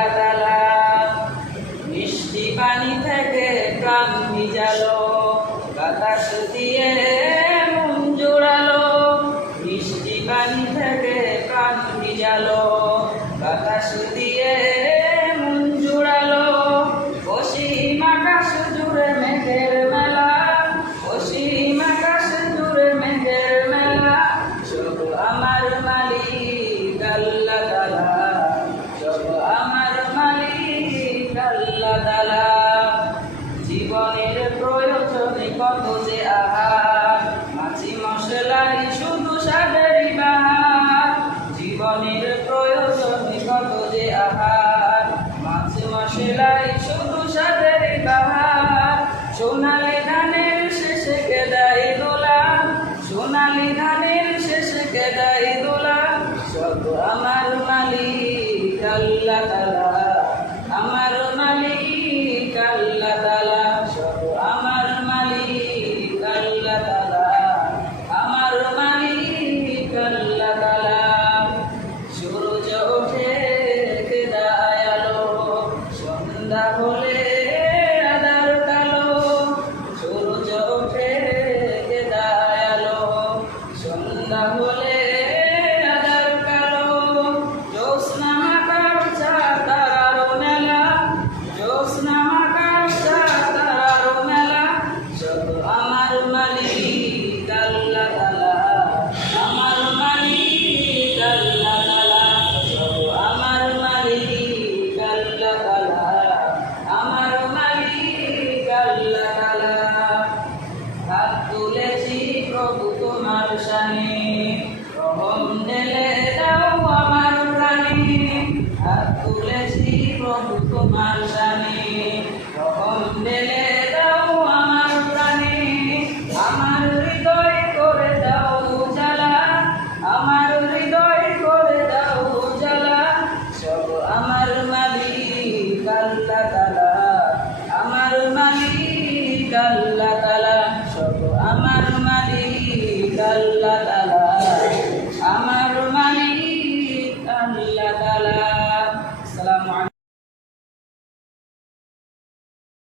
আল্লাহ তাআলা। মিষ্টি পানি থেকে প্রাণ ভিজালো, বাতাস দিয়ে মন জোড়ালো। মিষ্টি পানি থেকে প্রাণ ভিজালো, বাতাস দিয়ে মন জোড়ালো। অসীম আকাশ জুড়ে মেঘের মেলা, অসীম আকাশ জুড়ে মেঘের মেলা। সব আমার মালিক আল্লাহ তাআলা, সব আমার মালিক আল্লাহ তাআলা। জীবনের প্রয়োজনে কত যে আহার, মাছি মশলাই শুধু স্বাদেরই বাহার। জীবনের প্রয়োজনে কত যে আহার, মাছি মশলাই শুধু স্বাদেরই বাহার। সোনালি ধানের শেষে কেদাই দোলা, সোনালি ধানের শেষে কেদাই দোলা। সব আমার মালিক আল্লাহ তাআলা, আমার মালিক আল্লাহ তাআলা। সব আমার মালিক আল্লাহ তাআলা, আমার মালিক আল্লাহ তাআলা। সূর্য ওঠে কেদায় আলো, সন্ধ্যা হলে আঁধার কালো। সূর্য ওঠে কেদায় আলো, সন্ধ্যা হলে আঁধার কালো। জ্যোৎস্না মাকার চাঁদ তারারও মেলা, জ্যোৎস্না মাকার চাঁদ তারারও মেলা। সব আমার মালিক আল্লাহ তাআলা, আমার মালিক আল্লাহ তাআলা। সব আমার মালিক আল্লাহ তাআলা, আমার মালিক আল্লাহ তাআলা। হাত তুলেছি প্রভু তোমার শানে, রহম ঢেলে দাও আমার প্রাণে। হাত তুলেছি প্রভু তোমার শানে, রহম ঢেলে দাও আমার প্রাণে। আমার হৃদয় করে দাও উজালা, আমার হৃদয় করে দাও উজালা। সব আমার মালিক আল্লাহ তাআলা,